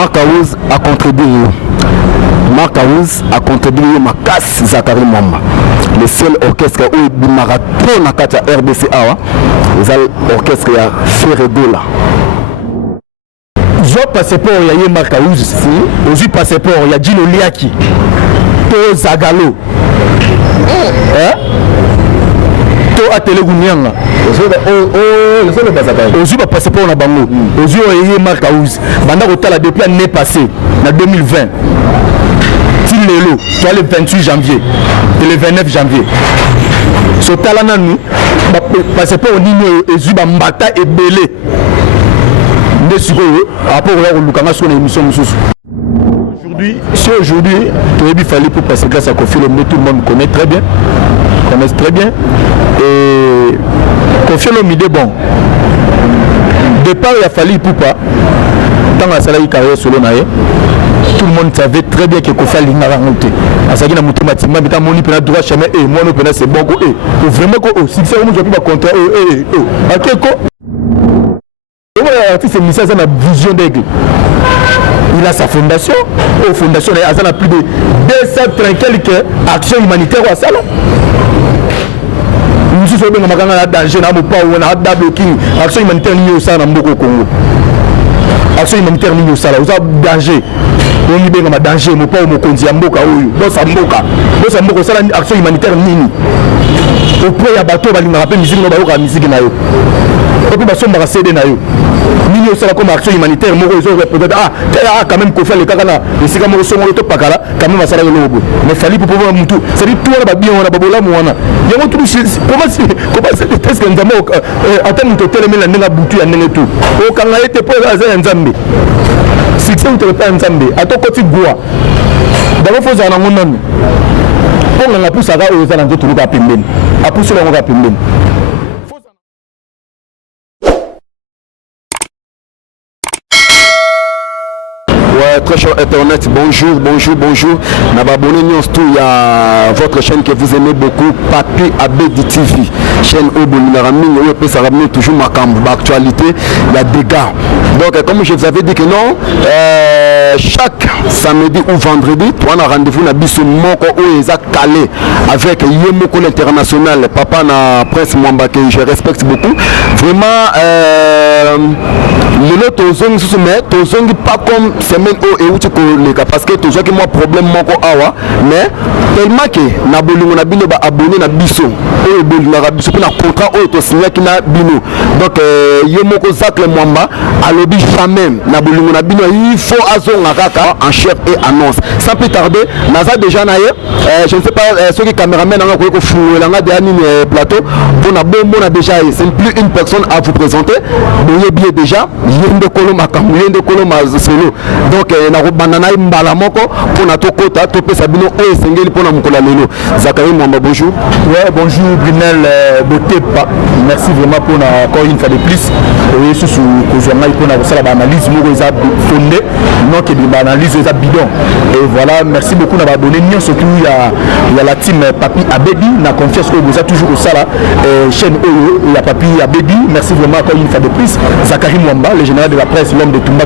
Marc Aouz a contribué. Marc Aouz a contribué ma casse Zakari Mwamba. Le seul orchestre où il marathon à Katia RDC Awa, c'est l'orchestre à Ferregola. Je passeport, il y a Marc Aouz. Aux passeport, il y a Dino Liaki. To Zagalo. To Atele Gounyanga. Aux passeport na bango. Aux il y a Marc Aouz. Banda Rotala depuis l'année passée, en 2020. Lelo, toi le 28 janvier et le 29 janvier. So talana nous, parce que on dit Ezuba Mbata et Belé. Ne siko rapport au Lukanga sur l'émission Moussous. Aujourd'hui, il fallait pour passer grâce à Kofi Olomide, tout le monde connaît très bien. Et Kofi Olomide, bon, départ il a fallu pour pas. Dans la salle de carrière solo naé. Tout le monde savait très bien que Kofi Olomide a monté. À ce qui n'a monté Matima, mais moni pena droit chemin et moi nous pena c'est bon ko et vraiment ko succès on joue pas contre à quel ko. L'artiste c'est Missa na vision d'aigle. Il a sa fondation. Aux fondations il a plus de 230 quelques actions humanitaires au salon. Nous sommes dans un danger na pas on a double king action humanitaire ni au salon Mboko Congo. Action humanitaire ni au salon, vous avez danger. On y a danger, mais pas au Mokonzi Mboka ou Bossa Mboka, ça la action humanitaire nini. Au point ya bateau bali me rappelle musique no ba musique na yo. Au plus baso mara CD na yo. Nini au ça comme action humanitaire moko ils ont peut-être quand même qu'on fait le kaka na et c'est comme so ngolo to pakala quand même ça la lobo. Mais fallait pour pouvoir mutu. C'est dit tout na ba bien on a babola mwana. Ya mutu comment c'est presque un zamo en termes de télé mais la ndenga butu ya ndenge tout. Au kanga était pour za nzambe. Succès ou te pas nzambe à ton côté goa d'abord faut ça na monano pour nga poussa ga o za na nzoto ka pembeni a poussa la ka pembeni. Très cher Internet, bonjour. N'abonnez tout, il y a votre chaîne que vous aimez beaucoup, Papi Abedi TV. Chaîne Obolinaramin, où peut ça ramener toujours ma actualité, il y a des gars. Donc, comme je vous avais dit que non, chaque samedi ou vendredi, tu as un rendez-vous na biso moko où ils a calé avec Yemoko l'international, papa na Prince Mwamba que je respecte beaucoup. Vraiment, le lot tozongi pas comme semaine où et où tu connais parce que toujours que moi problème moko awa mais tellement que na bolingo na bino ba abonné na biso et bolingo na biso pour na contrat où to signé ki na bino donc Yemoko Zakle Mwamba alobi jamais na bolingo na bino il faut azonga kaka en chef et annonce sans plus tarder naza déjà na je ne sais pas ceux qui caméraman nga ko fouler nga de anime plateau pour na bombo na déjà c'est plus une personne à vous présenter boye bien déjà yende koloma kamu yende koloma solo donc na banana mbala moko pour na tokota to pesa bino o esengeli pour na mukola lelo Zakari Mwamba bonjour. Ouais bonjour Brunel Botepa merci vraiment pour na encore une fois de plus et sous kozonga pour na ça la analyse moko za fondé non que de analyse za bidon et voilà merci beaucoup na abonné ni surtout il y a la team Papi Abedi na confiance que vous a toujours au sala chaîne Oyo il y a Papi Abedi merci vraiment encore une fois de plus Zakari Mwamba le général de la presse l'homme de Tumba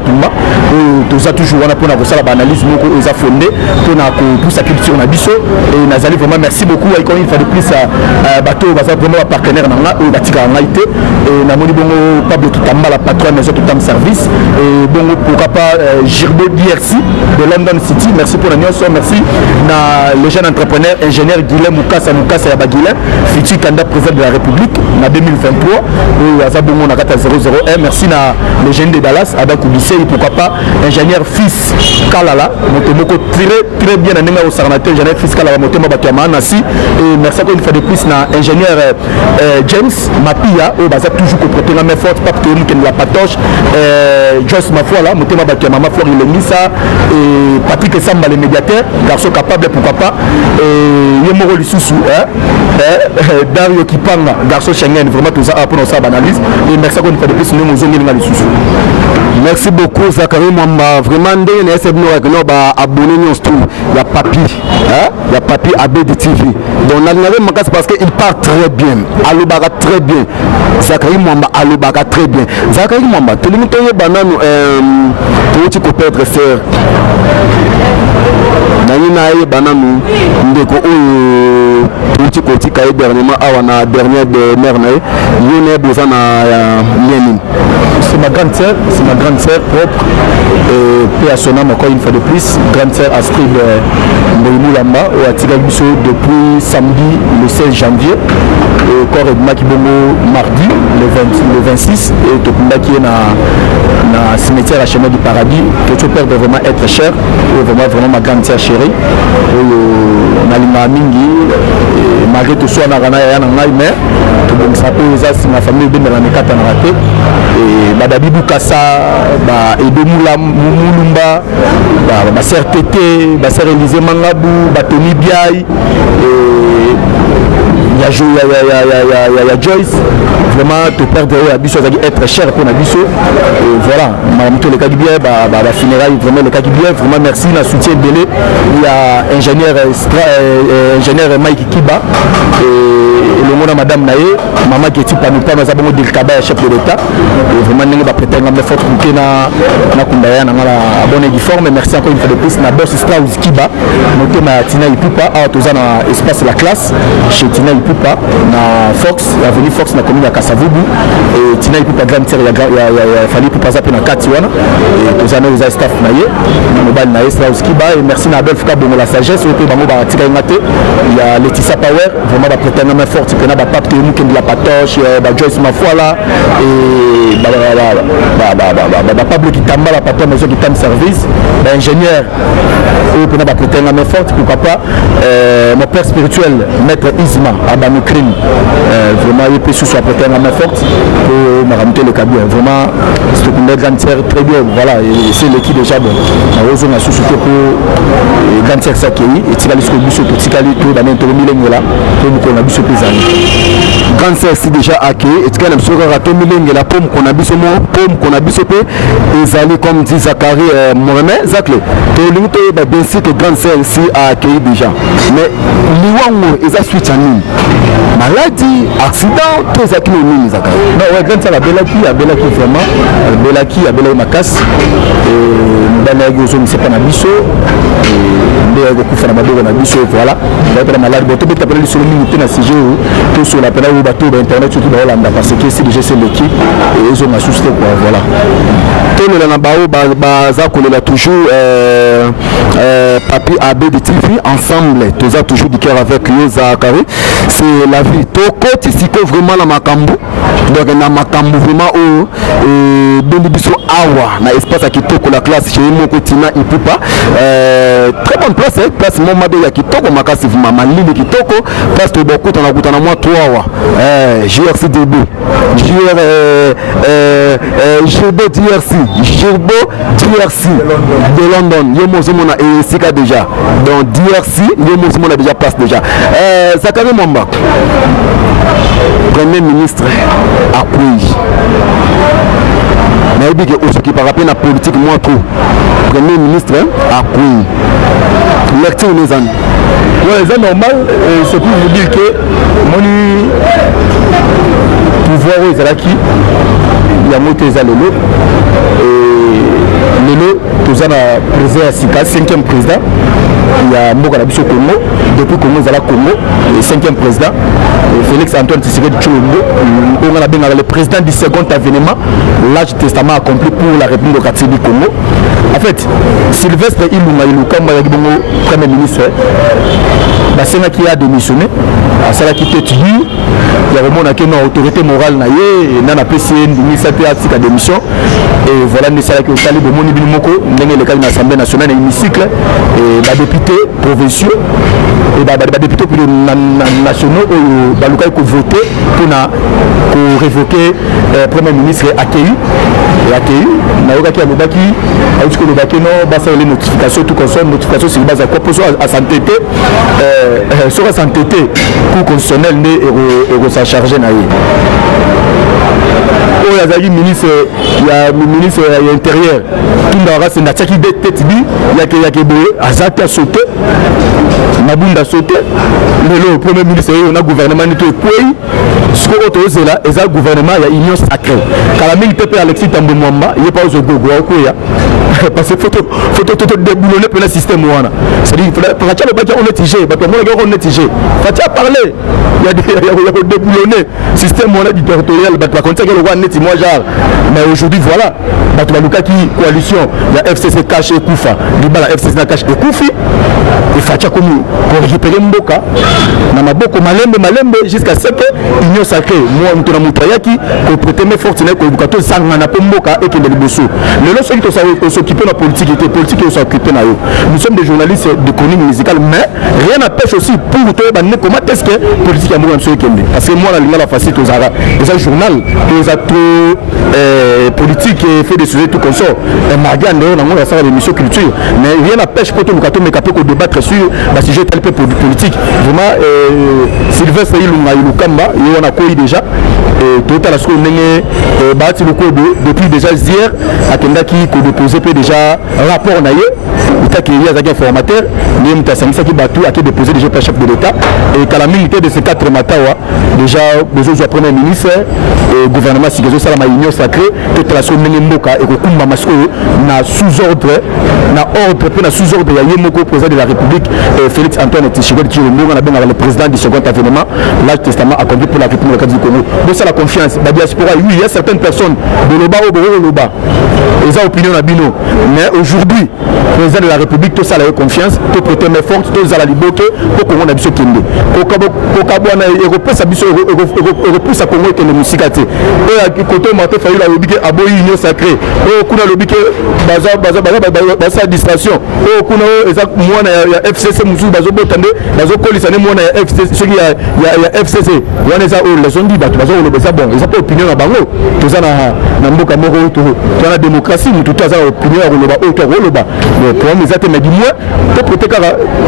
tous a toujours on a pour na ça la analyse moko ils a fondé pour na pour sa culture na biso et nazali vraiment merci beaucoup encore une fois de plus à bateau baza vraiment partenaire na nga ou batika ngaité et na moni bongo Pablo Tutamba la patronne maison Tutam service et bongo pourquoi pas Girbo DRC de London City merci pour la nyonso merci na le jeune entrepreneur ingénieur Guilhem Mukasa ya Baguilhem futur candidat président de la République na 2023 ou aza bongo na kata 001 merci na le jeune de Dallas Adam Koubissé et pourquoi pas ingénieur fils Kalala motomoko très bien na au sarnateur ingénieur fils Kalala motema batama nasi et merci encore une fois de plus na ingénieur James Mapia au baza toujours coproté na main forte pas que nous la patoche Joyce Mafola motema batama ma fleur il est mis ça et Patrick Samba le médiateur garçon capable pourquoi pas et Yemoro Lisusu, Dario Kipanga, garçon Schengen, vraiment tout ça pour nos analyses. Et merci qu'on fait de plus nous nous Lisusu. Merci beaucoup Zachary Mwamba. Vraiment ndenge na SB no ba abonné nous tout. Il y a Papi, il y a Papi ABD TV. Donc on avait manqué parce que il part très bien. Alobaka très bien. Zachary Mwamba alobaka très bien. Zachary Mwamba, tout le monde toye banano tu ko perdre sœur. Nani na ye banano ndeko oyo tu ko tika dernièrement awa na dernière de mère na yone bozana Lénine. C'est ma grande sœur propre et paix à son âme encore une fois de plus, grande sœur Astrid Moulamba au Atiga Bisso depuis samedi le 16 janvier et corps et Makibongo mardi le 26 et Topunda qui est dans cimetière à chemin du paradis que tu peux vraiment être cher et vraiment ma grande sœur chérie Nalima Mingi malgré tout soit na rana ya na ngai mais donc ça peut ça ma famille de la nekata na raté et Badabi Bukasa ba Edemula Mulumba ba sœur Tété ba sœur Élisée Mangabou ba Tony Biaï et il y a Joyce vraiment te perdre à biso être cher pour Nabiso et voilà mamito le cas du bien la funéraille vraiment le cas du bien vraiment merci la soutien belé il y a ingénieur Mike Kiba et le monde madame Naé maman qui est type nous pas nous avons dit le chef de l'état et vraiment nous va prêter une forte pour na kumbaya na la bonne uniforme merci encore une fois de plus na boss Strauss Kiba noté ma Tina Ipupa à tozana espace la classe chez Tina Ipupa na Fox avenue Fox na commune ya Kasavubu et Tina Ipupa grande sœur ya fali Ipupa za na kati wana et tozana aux staff naye mobile na Strauss Kiba et merci na Adolphe Kabongo la sagesse et bango ba tika ngate il y a Laetitia Power vraiment va prêter une main forte pena ba pape temu de la patoche ba Joyce Mafuala et ba Pablo Kitamba la patron maison qui tame service ba ingénieur et pena ba prêter une main forte pourquoi pas mon père spirituel maître Isma Abanokrim vraiment il peut soit prêter une main forte pour me ramener le cabine vraiment c'est une grande sœur très bien voilà et c'est l'équipe déjà bon on a sous-souté pour grande sœur Sakei et Tikali Skobuso pour Tikali tout dans l'intérieur là pour nous qu'on a vu ce pays grande sœur si déjà acquis et tu as sur rato milenge la pomme qu'on a vu ce mot pomme qu'on a vu ce peu et Zali comme dit Zachary Mohamed Zakle to limite ba bien sûr que grande sœur si a accueilli déjà mais liwango et ça suite à nous maladie accident tout ça qui nous mine Zachary non ouais grande sœur la Belaki vraiment Belaki Makas et dans les gros c'est pas na biso et kufa na badoko na biso voilà la malade bon tout peut appeler sur le minute na CG tout sur la pena ou bateau d'internet surtout dans Hollande parce que c'est déjà c'est l'équipe et ils ont ma souci quoi voilà tout le na bao baza kolela toujours Papi ABD TV ensemble tous a toujours du cœur avec yo Zachary c'est la vie to côté siko vraiment na makambu donc na makambu vraiment au et bendi biso awa na espace kitoko la classe chez Moko Tina Ipupa très bonne place place momado ya kitoko makasi vima malili kitoko place to beaucoup on a kutana moi 3 wa JRC debout Jirbo DRC de London yo mozomona et sika déjà donc DRC yo mozomona déjà place déjà Zachary Mwamba Premier ministre appuie mais il dit que qui par rapport à la politique moi trop Premier ministre appuie lecture les amis ouais c'est normal c'est pour vous dire que mon pouvoir aux Zalaki il y a monté Zalolo et Lelo tous en a président Sika 5e président il y a Mboka Biso Congo depuis Congo Zala Congo le 5e président Félix Antoine Tshisekedi Tshilombo on a bien le président du second avènement l'âge testament accompli pour la République démocratique du Congo en fait Sylvestre Ilunga Ilukamba Yagibongo premier ministre Basenga qui a démissionné à cela qui était dit il y a vraiment une autorité morale naie na na PCN ministre a démission et voilà ne sera que au calibre moni binumoko ndenge le cas de l'Assemblée nationale et hémicycle et ba député provinciaux et ba député nationaux baluka ko voter pour révoquer premier ministre accueilli et accueilli naokaki alobaki auti kolobaki non basala les notifications tout consomme notification sur base à quoi pour à s'entêter sera s'entêter cour constitutionnel ne sa charger na ye oyo azalaki ministre ya intérieur tundaka se natiaki tete bi yake boye azaki asote mabunda sauté le premier ministre on a gouvernement ni to ekwei siko tozela eza gouvernement ya union sacrée kala mingi te pe Alexis Tambo Mwamba ye pa ozogogo akoya parce que faut déboulonner le système wana c'est-à-dire fatia le baki on est tigé bato mona on est tigé fatia parler il y a déboulonner système wana du territorial bato bakonta ke le roi neti moi genre mais aujourd'hui voilà bato baluka ki coalition ya FCC cache et Kufa libala FCC na cache et Kufi et fatia comme pour récupérer mboka na maboko malembe jusqu'à ce que union sacrée moi mutona mutayaki ko prêter mes forces na ko bukato sanga na mboka et que le bosso le lo so to s'occuper de la politique et politique et s'occuper na yo nous sommes des journalistes de chronique musicale mais rien n'empêche aussi pour toi bah comment est-ce que politique à moi parce que moi la ligne la facile aux arabes les un journal les autres politique et fait des sujets tout comme ça et Margan on a moi ça l'émission culture mais rien n'empêche pour toi me caper qu'on débattre sur bah sujet tel peu politique vraiment Sylvestre Ilukamba il on a quoi déjà et tout à la seconde bâti le code depuis déjà hier à Kendaki ko déposé déjà rapport naie il qu'il y a des formateurs mais mutasamisa qui batu a déposé déjà par chef de l'État et qu'à la militaire de ces 4 matawa déjà besoin du premier ministre et gouvernement si ça la union sacrée toute la seconde mboka et ko kumba masko na sous ordre na ordre pe na sous ordre ya yemoko président de la République Félix Antoine Tshisekedi qui est le président du second avènement l'Ancien Testament accompli pour la République du Congo donc ça la confiance la diaspora oui il y a certaines personnes de Loba au Loba ils ont opinion à Bino mais aujourd'hui président de la République tout ça la confiance tout prêter mes forces tout ça la liberté pour qu'on a biso kende kokabo na européen sa biso repousse à Congo que le musikate et côté maté fayu la lobike aboyi union sacrée o kuna lobike baza distraction o kuna exact mwana ya FCC musu bazo botande bazo kolisa ne mwana ya FCC soki ya FCC wana za o les ondi bato bazo lobesa bon ils ont pas opinion na bango tout ça na mboka moko to na démocratie mutu to za opinion ya loba o to loba pour les athées mais dis-moi pour protéger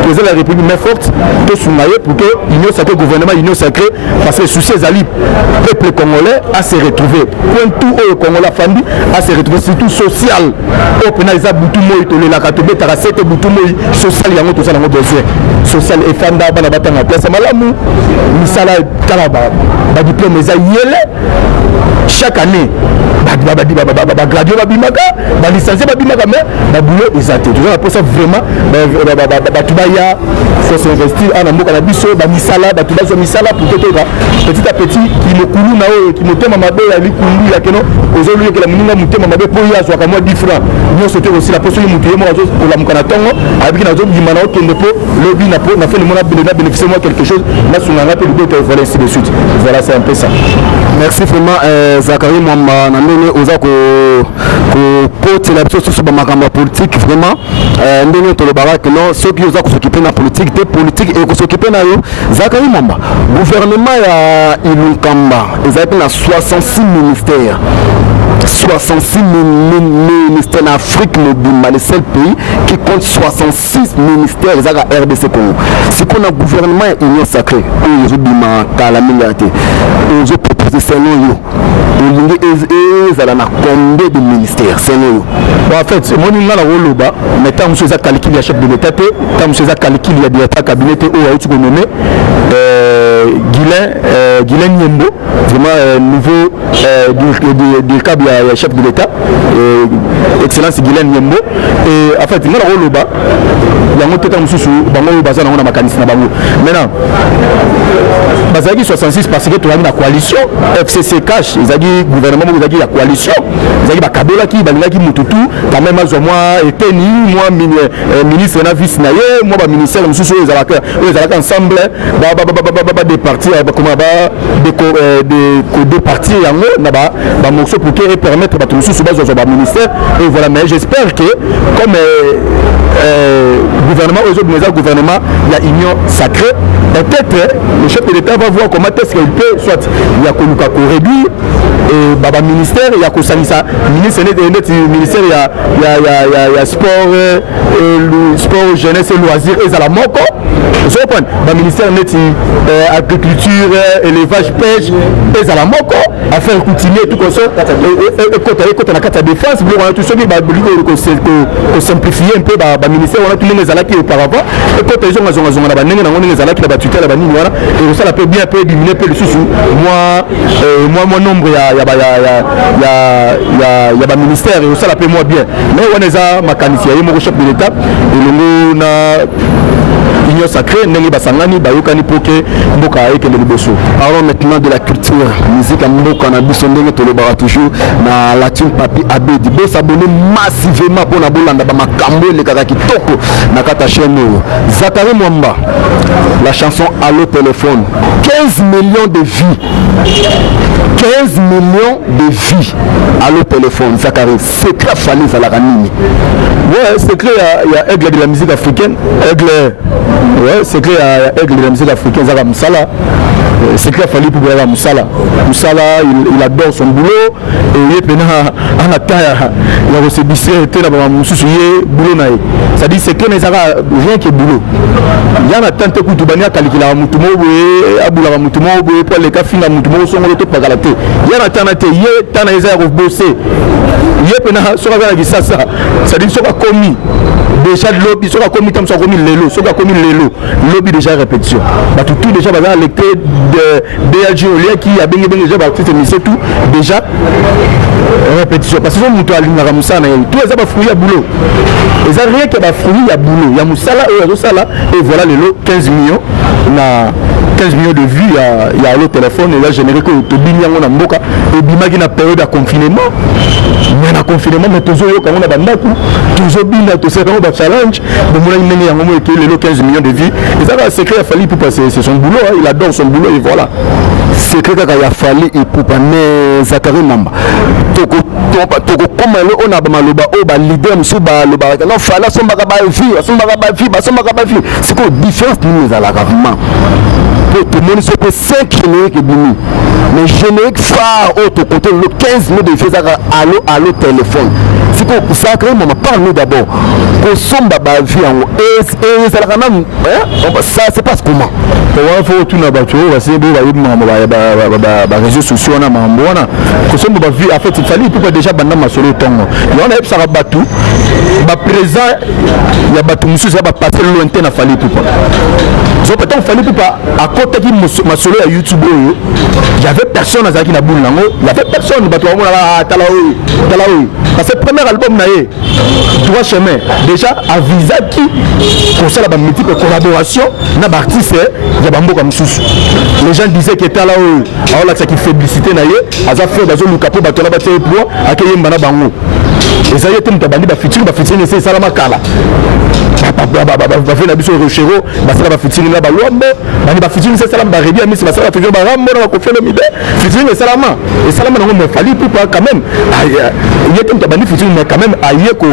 président de la République mais forte to soumaye pour que union sacrée gouvernement union sacrée parce que souci ali peuple congolais à se retrouver point tout au Congolais famille à se retrouver surtout social au penaliser butu moy to le la katebe tarasete butu moy social yango to ça na besoin social et fanda bana batanga place malamu misala kalaba ba diplôme za yele chaque année ba gradué ba bimaka ba licencié ba bimaka mais ba boulot exact toujours la pour ça vraiment ba tubaya faut s'investir en amour na biso ba misala ba tubazo misala pour que petit à petit qui me kulu na o qui me tema mabe ya likundu ya keno ozolu que la muninga mutema mabe pour ya soit comme 10 francs nous c'était aussi la poste mutu yemo azo pour la mukana tongo avec na zo bimana o kende po lobby na po na fait le monde a bénéficié moi quelque chose na sunanga pe liboto voilà ainsi de suite voilà c'est un peu ça merci vraiment Zakari Mwamba na ndenge oza ko potela biso susu ba makambo politique vraiment ndenge tolobaka que non ceux qui oza ko s'occuper na politique te politique et ko s'occuper na yo Zakari Mwamba gouvernement ya Ilukamba ezali na 66 ministères 66 ministères en Afrique mobile, le seul pays qui compte 66 ministères ils ont RDC Congo. C'est qu'on a gouvernement union sacrée ils ont dit la miliarité ils ont proposé c'est nous ils ont combien de ministères c'est nous en fait moi nous là au Loba mais tant monsieur a calculé chef de l'État tant monsieur a calculé il y a des cabinet où a tu nommé Guilain Nyembo vraiment nouveau du câble chef de l'État excellence Guilain Nyembo et en fait moi la Loba il y a un autre temps mususu bango bazana on a makanisi na bango maintenant bazaki 66 parce que tu as une coalition FCC cash ils a dit gouvernement ils a dit la coalition ils a dit bakabola ki balingaki mututu quand même azo moi eteni moi ministre na vice na ye moi ba ministère mususu ils alaka ensemble des partis comment de partis yango na ba morceau pour que permettre ba mususu bazo ba ministère et voilà mais j'espère que comme gouvernement aujourd'hui gouvernement il y a union sacrée peut-être le chef de l'État va va voir comment est-ce qu'il peut, soit il y a qu'on réduire et baba ministère il y a qu'on sanisa ministère ministère il y a sport jeunesse et loisirs et à la moko je comprends ba ministère net agriculture élevage pêche et à la moko affaire coutumier tout comme ça et quand on a carte défense tout ce qui va ko simplifier un peu ba ministère on a tous les alaki auparavant et quand les gens ont ba ndenge na ngoni les alaki ba tutelle ba nini wana et ça la peut bien peut diminuer peu le sous moi nombre ya ba ministère et ça la paie moi bien mais on est à mécanicien et mon chef de l'état et le na union sacrée nengi basangani bayokani poke mboka ekende liboso. Parlons maintenant de la culture musique à mboka na biso ndenge tolobaka toujours na la team Papi Abedi bo s'abonner massivement pour na bolanda ba makambo lekaka kitoko na kata chaîne Zakari Mwamba la chanson Allo téléphone 15 millions de vies 15 millions de vies Allo téléphone Zakari c'est clair fallait à la ranini ouais c'est clair il y a aigle de la musique africaine aigle ouais c'est clair il y a aigle de la musique africaine Zaka Moussala c'est clair fallait pour voir Moussala il adore son boulot et il est pena en attaya il a reçu était là ba mususu ye boulot na ça dit c'est que les Zaka rien que boulot il y a tante ku tubania kalikila mutumo boye abula mutumo boye pour les kafinga mutumo so ngolo to pagalate il y a tanate ye tana eza ko bosser ye pena so ka kisasa ça dit so ka commis déjà de lobby so ka commis tam so commis lelo so ka commis lelo lobby déjà répétition ba tout déjà ba lecteur de DLG Olia qui a bengi déjà ba tout émission tout déjà répétition parce que son muto alinga musana tout ça ba fruit ya boulot et ça rien que ba fruit ya boulot ya musala et sala et voilà le lot 15 millions na 15 millions de vues il y a le téléphone et là généré que to binyango na mboka et bimagi na période de confinement mais na confinement mais toujours yo kango na bandaku toujours bina to c'est vraiment ba challenge de mon ndenge yango mo que le lot 15 millions de vues et ça va secret fallait pour passer c'est son boulot il adore son boulot et voilà secret kaka ya fallait et pour pas ne Zakari Mwamba toko comme on a maloba o ba leader musu ba loba non fallait sombaka ba vie c'est quoi différence ni za la vraiment tout le monde se peut 5 génériques et demi mais générique phare autre côté le 15 minutes de faire allo téléphone c'est quoi ça crée maman parle-nous d'abord que somba ba vie et ça la même ça se passe comment on faut tout na bato parce que ba réseaux sociaux na mambona que somba ba vie en fait il fallait pour déjà banda masolo tongo on a ça bato ba présent il y a bato musu ça va passer lointain na fallait pour so peut-être fallait pas à côté qui masolo à YouTube il y avait personne à qui na boule nango il y avait personne bato on talaoui parce que premier album naé droit chemin déjà avisa qui pour ça la multiple collaboration na artiste ya bambo comme sous les gens disaient que talaoui alors là ça qui fait publicité naé aza faire bazo lukapo bato na baté pour accueillir bana bango et ça y était mutabandi ba featuring c'est ça la makala bafena biso rochero basala ba featuring na balombo bani ba featuring c'est ça la barebi ami c'est basala featuring ba rambo na ko fela mide featuring c'est salama et salama na me fali pour quand même il était mutabandi featuring mais quand même aye ko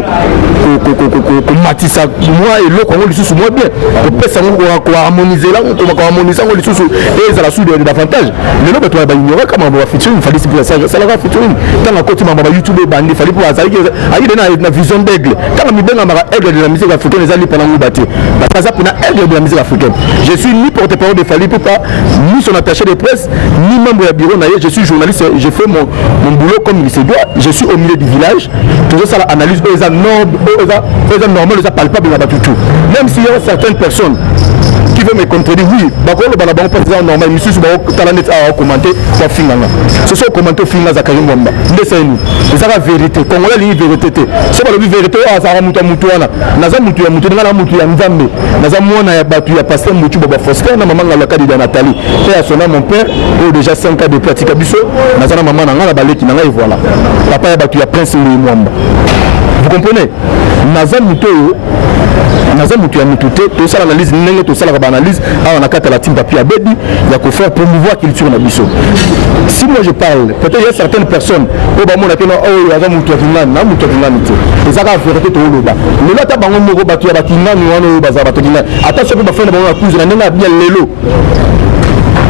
matisa moi et l'autre on lui sous moi bien ko pesa ko harmoniser là ko harmoniser on lui sous et ça la sous de davantage le lobe toi ba ignorer comment ba featuring fali c'est ça la featuring dans la côté mamba YouTube bandi fali pour azali ayi na vision d'aigle quand mi benga mara aigle de la musique africaine pendant nous battre parce que ça aigle de la musique africaine je suis ni porte-parole de Fally Ipupa ni son attaché de presse ni membre du bureau naïe je suis journaliste je fais mon boulot comme il se doit je suis au milieu du village toujours ça l'analyse aux normal aux palpable tout même s'il y a certaines personnes qui veulent me contredire oui d'accord le balabon président normal monsieur talanet a commenté pour finganga ce sont commenté finga Zakari Mwamba c'est nous c'est la vérité congolais li vérité c'est pas la vérité ça mutu wana naza mutu ya mutu ngala mutu ya nzambe naza mwana ya batu ya pasteur mutu baba Faustin na maman ngala kadi de Nathalie et à son nom mon père et déjà 5 ans de pratique biso naza na maman ngala baleki ngala et voilà papa ya batu ya prince Mwamba vous comprenez naza mutu ya mututé tout ça l'analyse ndenge tout ça la analyse on a quatre la team Papi Abedi il y a que faire promouvoir culture na biso si moi je parle peut-être il y a certaines personnes au ba mona que non oh ya mutu na mutu te ezaka vérité to loba le lata bango moko batu ya batinga ni wana baza batu dinga attention ba fena bango akuze na ndenge bien lelo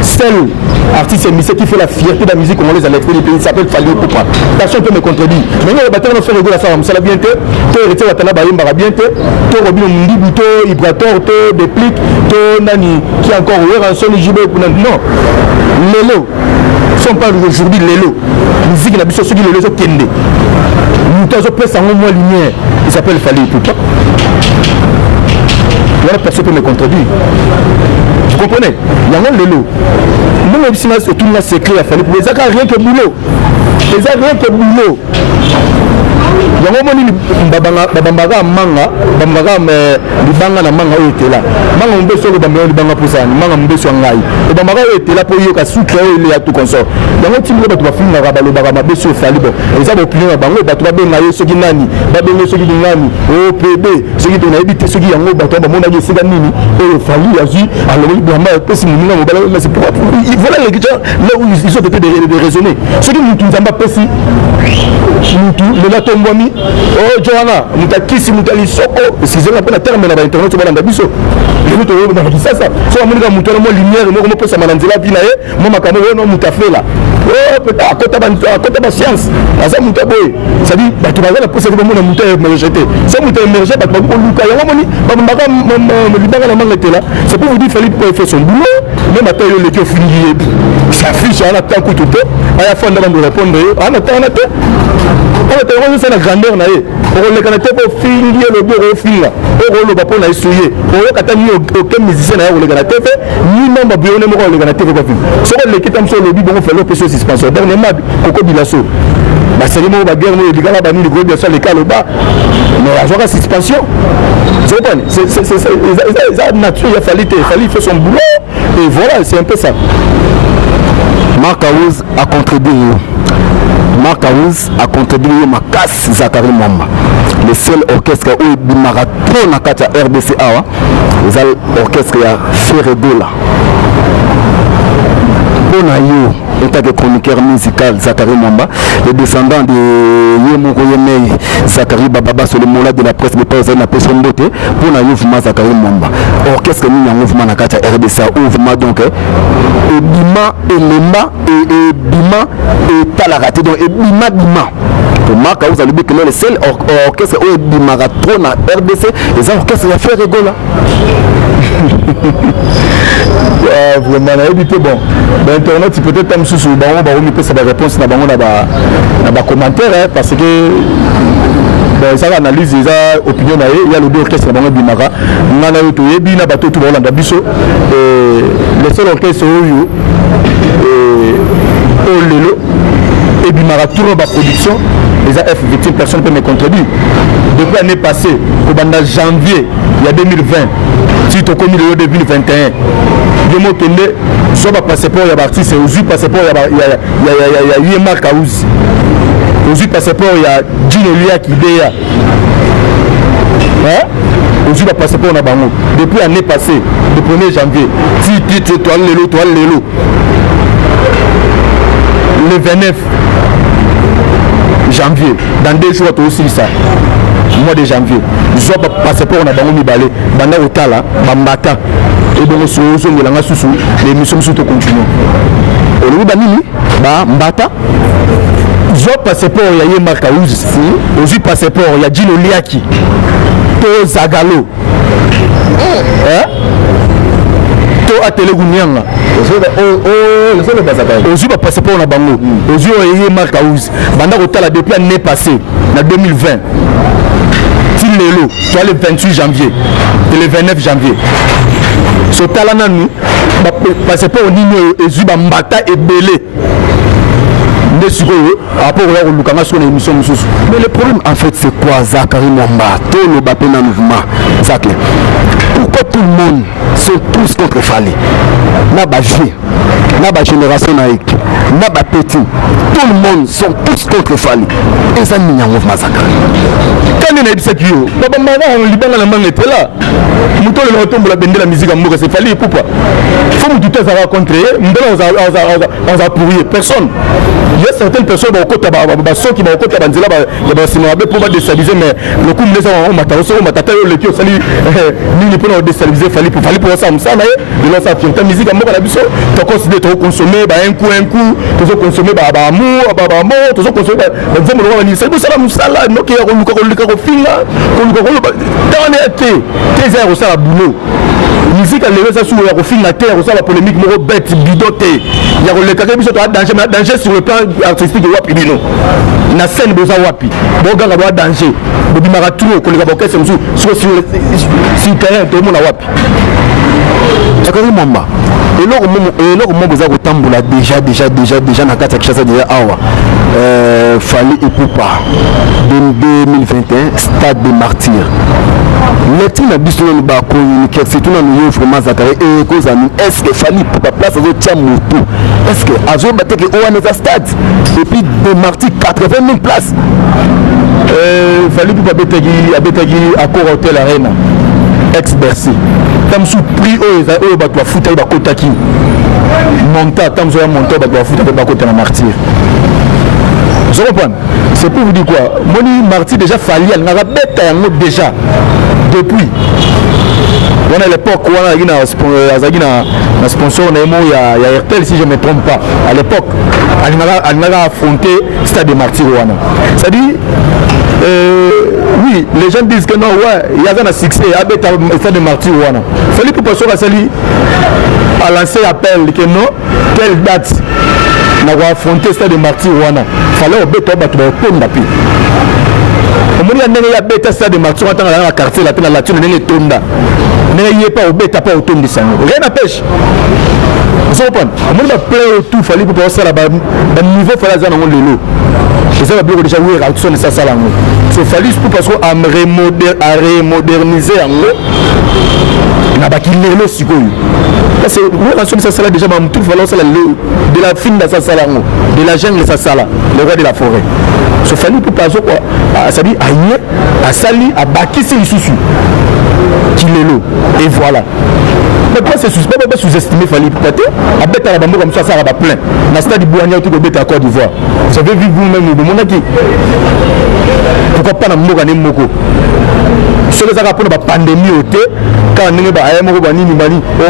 5 seul artiste émissé qui fait la fierté de la musique congolaise à l'extérieur du pays, il s'appelle Fali Ipupa. Attention, on peut me contredire. Mais nous, les bâtiment, on fait rigoler à ça, on bien te, to héritier Watana Bayimba bien te, to Robin Mundibu, to Ibrator, to Déplique, to Nani, qui est encore ouvert en son Jibé, non. Lelo, si on parle aujourd'hui de Lelo, musique n'a plus sur ce qui est Lelo, c'est Kende. Nous avons fait ça en moins lumière, il s'appelle Fali Ipupa. Voilà, personne ne peut me contredire. Vous comprenez? Il y a un Lelo. Même si c'est tout le secret, il a fallu pour les accords, rien que boulot. Les accords, rien que boulot. Il y a un moment où Babambaga manga, Babambaga libanga na manga était là. Manga mbeso ko bambanga libanga pour ça, manga mbeso ngai. Et Babambaga était là pour yoka sucre il est à tout comme ça. Il y a un petit moment où tu vas finir rabalo bagama beso fali bon. Et ça va opinion na bango ba tu va benga yo soki nani, ba benga soki nani, OPB, soki to na ebité soki yango ba to ba mona yesika nini, et fali azu alors il doit mal pesi munga mo bala mais c'est pour voilà les gens là où ils sont peut-être de raisonner. Soki mutu nzamba pesi mutu le la tombami oh Johanna mutakisi mutali soko excusez-moi pour la terme na ba internet to balanda biso je veux te dire ça so amunika mutu na mo lumière mo ko pesa mananzela bina e mo makamo no mutafela oh peut-être à côté de science asa mutu boy ça dit ba tu vas la poser mo na mutu me jeter so mutu émerger ba ko luka yango moni ba mbaka mo libanga na manga là c'est pour vous dire Philippe pour faire son boulot même à taille le qui fini ça fiche à la temps coup tout à la fin de répondre à la temps on a la grandeur na ye on le canate pour finir le bureau finir on le bapon na essayer on kata ni aucun musicien na le canate ni même ba bureau mo le canate ko finir so le kitam so le bi bon fait le PC suspension dernièrement Koko Bilasso ba c'est mo ba guerre mo digala ba ni le gros bien ça le cas le bas mais la joie suspension c'est bon c'est ça nature il fallait faire son boulot et voilà c'est un peu ça. Mark Aouz a contribué. Mark Aouz a contribué ma casse Zakari Mwamba. Le seul orchestre où il marathon na kata RDC awa, c'est l'orchestre ya Ferregola. Pour yo en tant que chroniqueur musical Zakari Mwamba, les descendants de Yemoko Yemei Zakari Bababa sur le mola de la presse de Pausa na personne beauté pour na mouvement Zakari Mwamba. Orchestre ni un mouvement na kata RDC mouvement donc Ebima Elema et Ebima et Talarate donc Ebima Bima. Pour Mark Aouz a dit que le seul orchestre où il marathon na RDC et ça orchestre va faire rigoler. Vraiment on a évité bon internet peut-être tam sous ba on peut ça des réponses na bango na ba commentaire parce que ça analyse ça opinion na il y a le deux orchestre na bango bimaka ngana yo to yebi na bato to ba landa biso le seul orchestre oyo lelo et bimaka tour ba production les F20 personne peut me contredire depuis l'année passée au banda janvier il y a 2020 si tu connais le 2021 je me connais soit pas passeport il y a artiste aussi passeport il y a Mark Aouz aussi passeport il y a Gino Lia qui est hein aussi pas passeport on a bango depuis l'année passée le 1er janvier si tu toi l'élo le 29 janvier dans 2 jours tu aussi ça mois de janvier soit pas passeport on a bango mibale banda otala bambata et donc sur la sous l'émission sous continue au lieu d'anini ba mbata soit passeport il y a Mark Aouz aussi passeport il y a Gino Liaki to Zagalo hein to atele gunyanga aussi pas passeport na bango aussi il y a Mark Aouz banda otala depuis l'année passée na 2020 Lelo, tu as le 28 janvier et le 29 janvier. Ce talent nous, parce que on dit que les mbata et belé. Mais le problème en fait c'est quoi Zakari Mwamba, tout le bapé dans le mouvement. Pourquoi tout le monde sont tous contre Fali? N'a pas joué, n'a pas génération naïque, n'a pas petit. Tout le monde sont tous contre Fali. Et ça n'y a un mouvement Zakari. Quand on a dit ça, on libère la main était là. Mouton le retombe la bende la musique en Moura, c'est Fali pourquoi? Il faut que tout ça rencontrer, on a pourri personne. Il y a certaines personnes qui ont qui ont côté Banzela, pour déstabiliser, mais le coup de les gens ont matata le qui ont sali ni pour déstabiliser Fali pour ça, on s'en aille, de lancer la musique en Moura la biso, donc considérer de consommer un coup, de consommer amour, de consommer c'est pour ça que nous sommes là, nous qui avons boulot. Musique à l'élevé ça sur la refine la terre, ça la polémique moro bête bidoté. Il y a le carré danger sur le plan artistique de wapi bino. Na scène boza wapi. Bon gars doit danger. Bobi maraturo ko le gaboke c'est sur terrain tout le monde wapi. Zakari Mwamba. Et là au moment boza ko tambola déjà na kata kishasa déjà awa. Fali Ipupa 2021 stade des martyrs. Lecture na biso no ba communiquer c'est tout na nous vraiment Zakari et cause ami est-ce que Fali Ipupa place au tia moto est-ce que azo bateke o na stade et puis des martyrs 80 000 places Fali Ipupa betagi accord hôtel arena ex-Bercy comme sous prix o ba toi futa ba kotaki monta tam zo monta ba toi futa ba kotana martyr. Je comprends. C'est pour vous dire quoi? Moni Marty déjà fallu, elle n'a pas déjà depuis. On a l'époque où on a un sponsor il y a RTL si je ne me trompe pas. À l'époque, elle n'a affronté Stade de Marty Rouana. C'est-à-dire, oui, les gens disent que non, ouais, il y a un succès à Stade de Marty Rouana. Il fallait pour passer à lancer appel que non, telle date. On va affronter le stade de Marty Rouana. Il fallait au béton battre au pont d'appui. Au moment où il y a bêta stade de Marty Rouana dans la quartier, la peine à la tune, il y a tonda. Il n'y a pas au béta, pas au ton de sang. Rien à pêche. Vous comprenez? Au moment où il y a plein de tout, il fallait pour passer là-bas. Le niveau, il fallait aller dans le lot. Et ça va bien déjà, oui, réaction de ça, ça là. Il fallait pour passer à remoderniser en haut. Il n'y a pas qu'il l'ait le sucre. C'est oui, ça sala déjà tout falloir ça de la fin de sa sala de la jungle de sa sala le roi de la forêt ce fallu pour pas quoi ça dit aïe à sali à baki c'est sous qui est l'eau et voilà mais toi c'est pas sous-estimer fallu peut-être à bête à la bambou comme ça va plein na stade du Boania tout bête à Côte d'Ivoire ça veut vivre vous-même de mon qui pourquoi pas na mboka ne moko sur les rapports de la pandémie au thé quand on est au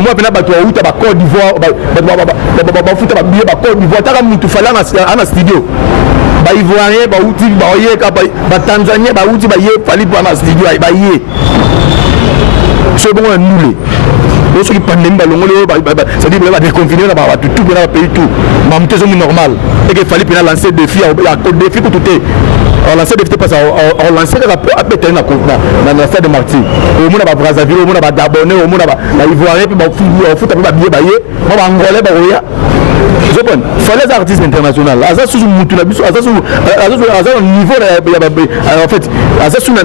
moins pena bato uta ba Côte d'Ivoire ba futa ba billet ba Côte d'Ivoire taka mutu fala na studio ba ivoirien ba uti ba oyeka ba tanzanien ba uti ba ye fali pour na studio ba ye c'est bon annulé ceux qui pandémie ba longolo ça dit ba déconfiner na ba tout na pays tout mam tezo normal et que fali pena lancer défi à défi pour tout on lance des parce on lance des rapports à péter dans la stade de Marty au monde ba Brazzaville au monde ba Gabonais au monde ba ivoirien puis ba foot ba billet ba ye ba angolais ba oya je comprends fallait les artistes internationaux aza sous mutu na biso aza niveau en fait aza sous na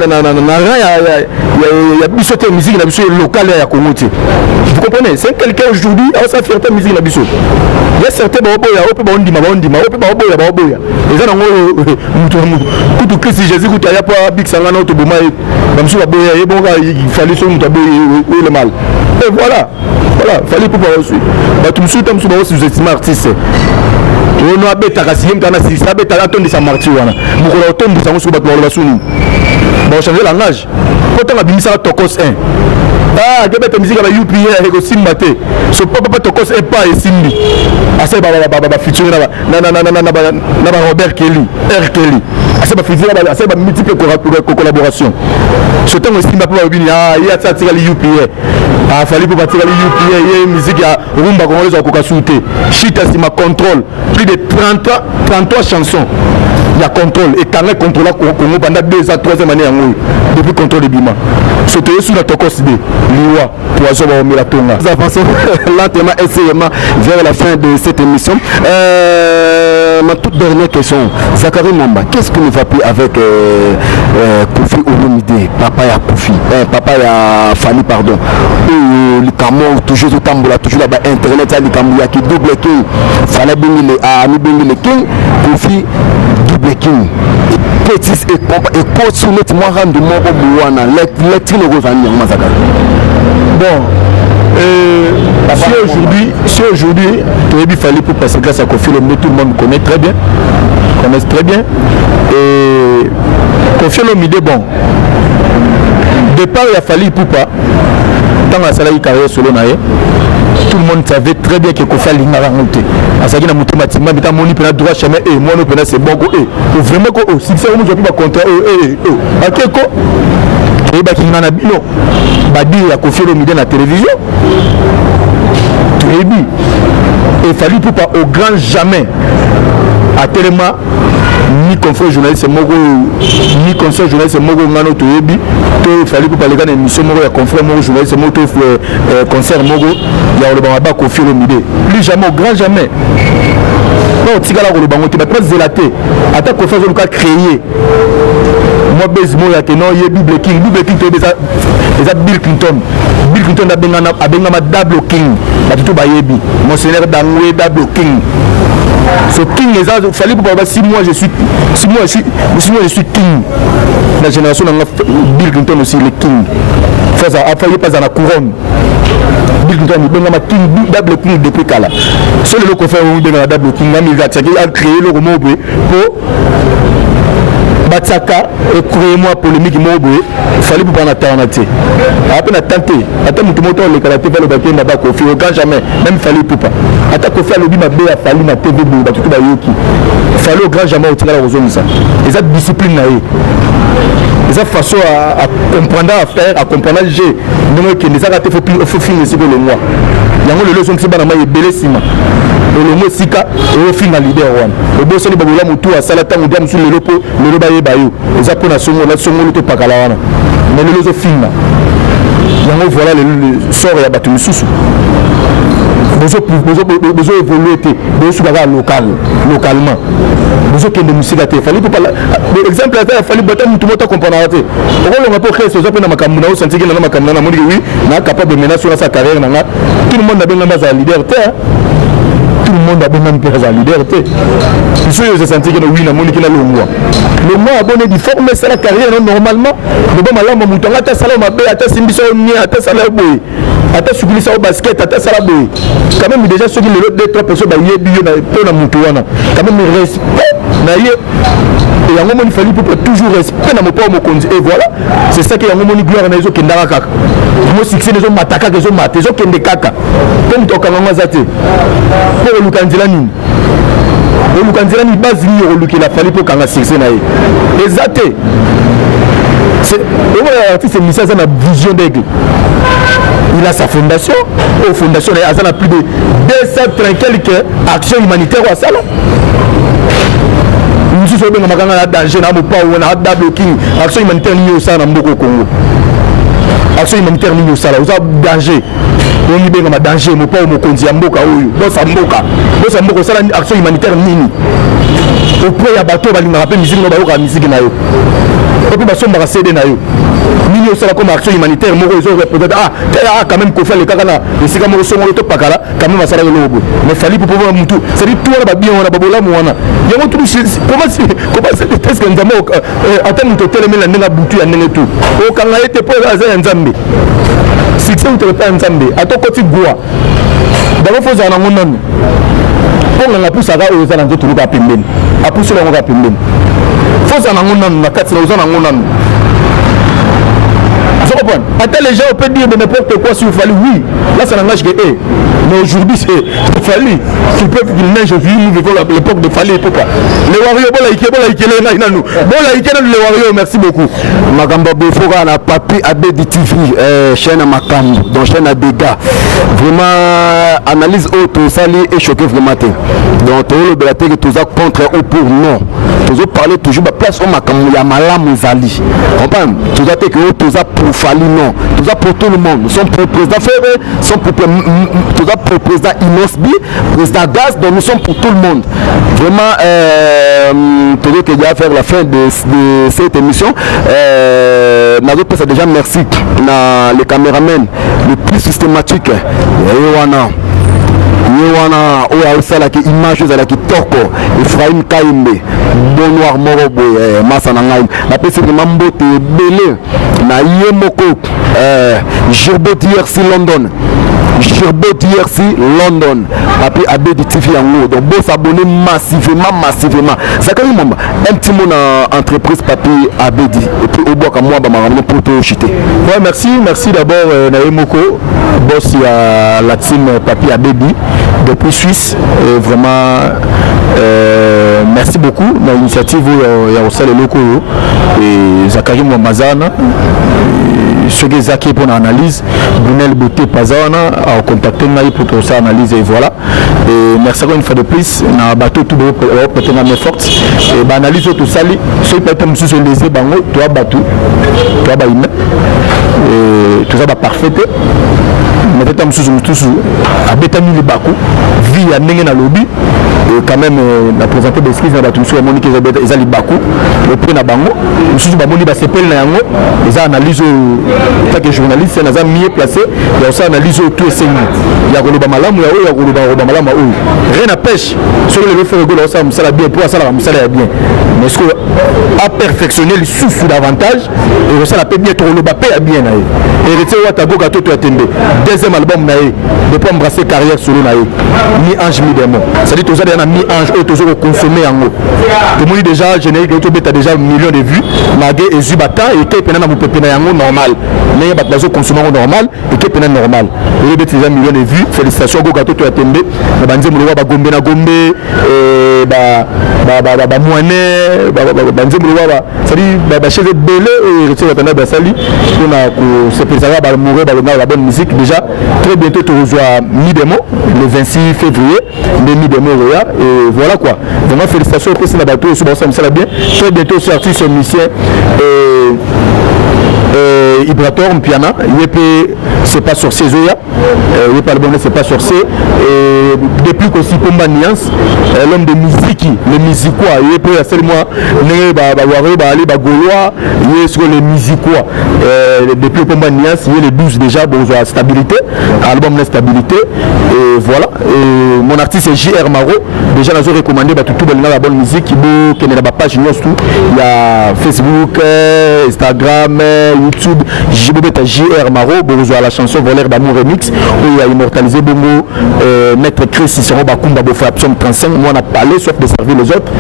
ya biso te musique na biso locale ya Congo. Vous comprenez, c'est quelqu'un aujourd'hui ça fait ta musique na biso il y a certains ba oboya ope ba ondima ba oboya les gens ont tout que si Jésus tout ya pas big sangana to boma ba biso ba boya et bon il fallait so mutu boya le mal et voilà fallait pour pas aussi ba tout musu tam so ba sous-estimer artiste on a bêta kasiem kana si ça bêta attendre sa martyr wana mukolo otombi sango so ba ba sunu ba changer langage quand on a bimisa tokos 1 ah que musique avec UPA avec aussi maté ce papa tokos est pas ici assez ba featuring na Robert Kelly R Kelly assez ba featuring assez ba multiple collaboration ce temps aussi pas bien il y a ça tira les UPA ah fallait pour partir les UPA il y a musique ya rumba congolaise à kokasuté shit as ma contrôle plus de 33 chansons il y a contrôle et quand on contrôle Congo pendant 2 ans 3e année depuis contrôle de Bima sauter sur la tokos B liwa poisson va remettre la tonga nous avançons lentement et sérieusement vers la fin de cette émission ma toute dernière question Zakari Mwamba qu'est-ce que nous va plus avec Kofi Olomide papa ya Kofi papa ya Fali pardon le camo toujours au tambola toujours là-bas internet ya likambo ya ki double king fala bingile ami bingile king Kofi double king petit et coach sur net moi rendre moi au Boana lecture le revenu en Zakari bon si aujourd'hui il fallait pour passer grâce à Kofi Olomide tout le monde connaît très bien et Kofi Olomide bon départ il a fallu pour pas dans la salle carrière solo naé tout le monde savait très bien que Kofi alingaka ngo te asaki na motema timba mita moni pena droit chemin et moi no pena c'est bon ko vraiment ko succès mo jobi ba contrat akeko et ba kinga na bino ba dire ya Kofi Olomide na télévision très bien et fallu pour pas au grand jamais à tellement ni confrère journaliste mogo ni conseil journaliste mogo ngano toyebi to fallait pour parler dans émission mogo ya confrère mogo journaliste mogo to concert mogo ya le baba Kofi Olomide plus jamais au grand jamais non tigala ko le bango te ba très zélaté ata Kofi Olomide créer moi bezmo ya que non ye Bible King to des Bill Clinton abenga ma double king ba tout ba yebi monseigneur Dangwe double king. Ce king les a fallu pour pas 6 mois je suis king. La génération Bill Clinton aussi le king. Ça a fallu pas dans la couronne. Bill Clinton il benga ma king double king depuis kala. Seul le ko fait dans la double king il a créé le roman pour Batsaka et créez-moi polémique il fallait pour prendre alternative. Après la tenter, attends mon moto le karaté va le battre na ba Kofi aucun jamais même fallait pour pas. Attends Kofi a lobby ma bé a fallu na TV ba tout ba yoki. Fallait au grand jamais au tigala rozoni ça. Et cette discipline là et cette façon à comprendre à faire à comprendre j'ai non que les arrêter faut finir c'est le mois. Yango le leçon c'est ba na ma ebele sima. Le mot sika et au final leader one le boss ni babola mutu a salata mudia musu le lopo le roba ye bayo les apona songo la songo le to pakala wana mais le lozo film yango voilà le sort ya batu mususu bezo évoluer te bezo suka localement bezo kende musika te fallait pour parler exemple là fallait botter mutu moto comprendre te on va pas créer ce genre na makamuna au senti que na makamuna na moni oui na capable de menacer sa carrière na tout le monde a bien dans sa liberté. Tout le monde a besoin de la liberté. Je suis senti que oui, la monnaie qui est le mois abonné du former c'est la carrière normalement. Le bon malin mouton à ta salle ma bé à ta simbiso ni à ta salle boy. À ta subissé au basket à ta salle boy. Quand même déjà ceux qui le deux trois personnes bah yé na pour la moutoana. Quand même respect na yé. Et en moment il fallait pour toujours respect na mopo mo konzi et voilà. C'est ça que en moment gloire na zo kendara kaka. Mo succès les hommes mataka les hommes maté zo kende kaka. Comme tokanga zate. Pour le candidat nini le candidat ni base ni oluki la fallait pour kanga succès na ye exacté c'est c'est message na vision d'aigle il a sa fondation au fondation il a plus de 230 quelques actions humanitaires à ça là nous sommes bien makanga danger na mo pa na double king action humanitaire ni au ça na mboko Congo action humanitaire ni au ça là danger on y benga danger mo pa mo konzi ya mboka oyo bosa mboka sala action humanitaire nini auprès ya bateau balinga rappel musique no bayoka musique na yo puis basomba CD na yo nini osala comme action humanitaire moko ezo peut-être quand même ko faire le kaka na esika moko songo to pakala quand même asala lobo mais fallait pour pouvoir mutu c'est dit tout ba bien wana babola mo wana yango tout comment c'est presque ndamo attends mutu teleme la ndenga butu ya ndenge tout o kanga ete po za nzambe succès ou pas nzambe atokoti gwa d'abord faut za na ngonano pour la pousse aga oza na nzoto luka pembeni apousse la ngoka pembeni faut za na ngonano na kati na oza na ngonano je comprends attends les gens peuvent dire de n'importe quoi si vous fallait oui là ça n'engage que mais aujourd'hui c'est fallu qu'ils peuvent qu'il neige aujourd'hui nous vivons l'époque de Fali pourquoi les warriors bola ike les nanu bola ike les warriors merci beaucoup Makambo Befoga na papi Abedi TV chaîne Makambo donc chaîne à dégâts vraiment analyse auto sali et choqué vraiment donc tout le belaté que tout ça contre ou pour non toujours parler toujours la place au Makambo ya malamu zali comprendre tout ça que tout ça pour Fali non tout ça pour tout le monde sont pour président Ferré sont pour tout ça pour président Inosbi président Gaz donc nous sommes pour tout le monde vraiment tout que déjà faire la fin de cette émission Nazo pesa déjà merci na les caméramans le plus systématique Yewana oya osala ki image ezala kitoko Ephraim Kaimbe bon noir morobo masa na ngai na pesi vraiment mbote ebele na ye moko Gilbert DRC London Girbo DRC London papi Abedi TV yango donc bon s'abonner massivement ça quand même un petit mot dans entreprise papi Abedi et puis au bois comme moi maman pour te chuter. Ouais, merci d'abord Naemoko boss à la team papi Abedi depuis Suisse et vraiment merci beaucoup dans l'initiative il y a aussi les locaux et Zakari Mwamazana ceux qui ont pour l'analyse, Brunel Beauté Pazana a contacté Naï pour tout ça analyse et voilà. Et merci encore une fois de plus. On a battu tout le monde mes fortes. Et analyse tout ça, ceux qui ont été lésés, tu as battu, tu as battu. Et tout ça va parfait. Mais tu as tous à Bétani le Bakou, vie à Nengen à lobby. Et quand même, la présentation des skis, on a tous Monique et Zali Bakou, le prix na bango. Nous sommes Moni Basepel Nango, les analyses, tant que journaliste, c'est mieux placé. Il y a aussi analyse tout et saigné. Il y a Goloba Malam, il y a Goloba Malam, rien à pêche. Sur le fait que ça me bien, pour ça, ça va bien. Mais ce qu'on a perfectionné le sous davantage, et ça la paix bien, trop le bapé a bien. Et le tiers Watago Gato to attendre. Deuxième album, depuis embrasser carrière sur le naïe. Ni ange, mi démon. C'est-à-dire que tu as mis ange et toujours consommé en haut. Tout le monde déjà générique YouTube tu as déjà millions de vues. Magé et Zubata et qui est mon pépé normal. Mais il y a des consommateurs normal et qui est normal. Il y a déjà millions de vues. Félicitations au gâteau tu as tombé. La bande de ba gombe na gombe et ba moine bande c'est-à-dire ba chez belé et retirer la ba sali on a se préparer ba mourir ba la bonne musique déjà très bientôt tu reçois mi-démo le 26 février le mi-démo et voilà quoi. Vraiment félicitations pour ce bateau aussi ça va bien. Très bientôt sur artiste musicien Ibrator Mpiana, c'est pas sur ses oeufs, il pas le bon, c'est pas sur ses. Et depuis qu'aussi Pomba Niance, l'homme de musique, les musicois, il peut seulement aller à Gaulois, il est sur les musicois. Depuis Pomba Niance, il y a les 12 déjà, bon, stabilité, album de stabilité, et voilà. Et mon artiste est JR Maro, déjà nous avons recommandé tout la bonne musique, qui est la page, il y a Facebook, Instagram, YouTube. Jibobeta JR Maro, bonjour à la chanson Voleur d'amour remix où il a immortalisé Bongo, Maître Chris Cicero Bakumba Bofé Absom 35. Moi on a parlé sauf de servir les autres.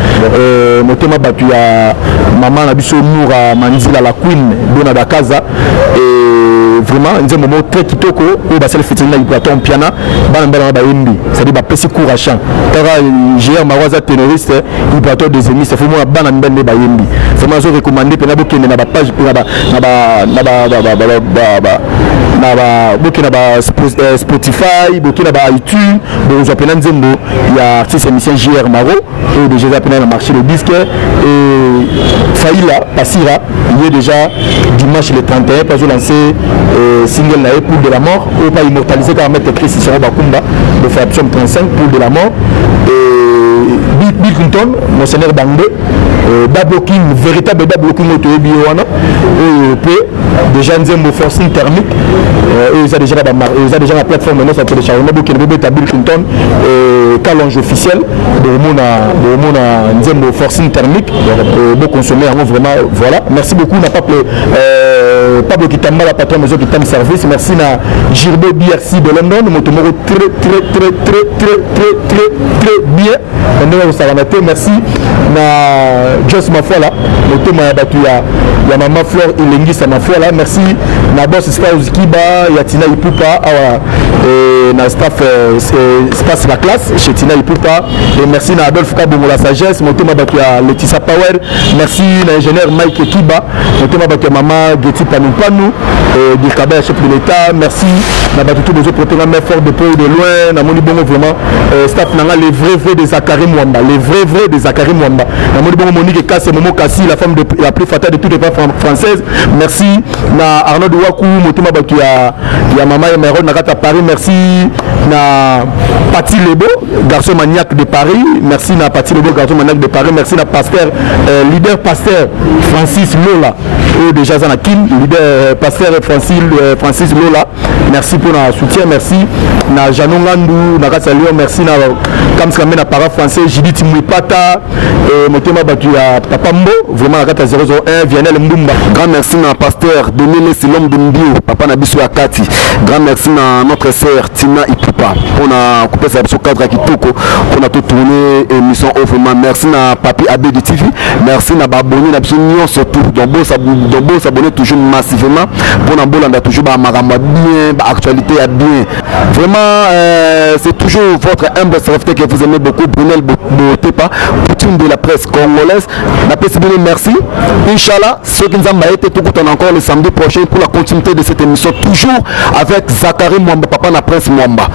Mon thème a battu à Maman Nabiso Moura Manzila la Queen Dona da Casa et vraiment un moment très kitoko où Basel Fétina Ibraton Piana Banambela Baimbi c'est-à-dire Pessi Kourachan Tara JR Maro za ténoriste Ibraton des émis c'est vraiment Banambela Baimbi vraiment je recommande Penabo qui n'est pas page Spotify, iTunes, il y a artiste émission JR Maro, et déjà appelé le marché de disque, et Faïla, Passira, il est déjà dimanche le 31, pas lancé single La Poule de la mort, ou pas immortalisé car mettre écrit si c'est Bakumba, de faire Absom 35, Poule de la mort, et Bill Clinton, Monseigneur Bangbe, double king, véritable double king autobiwana, et déjà Nzembo forcing thermique, ils ont déjà la plateforme maintenant ça télécharge beaucoup de bébés Bill Clinton, calonge officiel, de mon Nzembo forcing thermique, beaucoup consommé vraiment voilà. Merci beaucoup n'a pas Pablo Kitamba la patron maison qui t'aime service, merci na Girbo BRC de London, mon tomoro très bien. Merci na Just ma foi là, le thème a battu ya maman Flore Ilengi ça ma foi là, merci na boss Spouse Kiba, ya Tina Ipupa, et na staff espace la classe chez Tina Ipupa, et merci na Adolphe Kabongo la sagesse, mon thème a battu ya Laetitia Power, merci na ingénieur Mike Kiba, mon thème a battu ya maman Getty Panou, du Kabel chef de l'État, merci na battu tous les autres protégants mais fort de peu ou de loin, na moni bongo vraiment staff nanga les vrais des Zakari Mwamba, les vrais des Zakari Mwamba. Na moni bongo Monique Kassi, Momo Kassi, la femme la plus fatale de toutes les femmes françaises. Merci na Arnaud Douakou, Motuma Batu ya Maman et Méron Nakata Paris. Merci na Pati Lebo, garçon maniaque de Paris. Merci na Pati Lebo, garçon maniaque de Paris. Merci na pasteur, leader pasteur Francis Lola. déjà Zanakin, leader pasteur Francis Lola. Merci pour notre soutien, merci. Na Janon Ngandou, na Katsalio, merci na Kamskamé na para français, Judith Mouipata, Motema Batu à Papa Mbo, vraiment la carte 001, Vianel Mbumba. Grand merci na pasteur Denis Silom Dumbio, Papa Nabiso Akati. Grand merci na notre sœur Tina Ipupa. On a coupé sa sur cadre Kitoko pour na tout tourner émission vraiment. Merci na Papi Abedi TV. Merci na Baboni na Bison surtout. Donc bon s'abonner toujours massivement pour na bolanda toujours ba maramba bien, ba actualité à bien. Vraiment c'est toujours votre humble serviteur que vous aimez beaucoup, Brunel Botepa, Poutine de la presse congolaise. Merci. Inch'Allah, ceux qui nous ont été tout encore le samedi prochain pour la continuité de cette émission, toujours avec Zachary Mwamba, Papa na Prince Mwamba.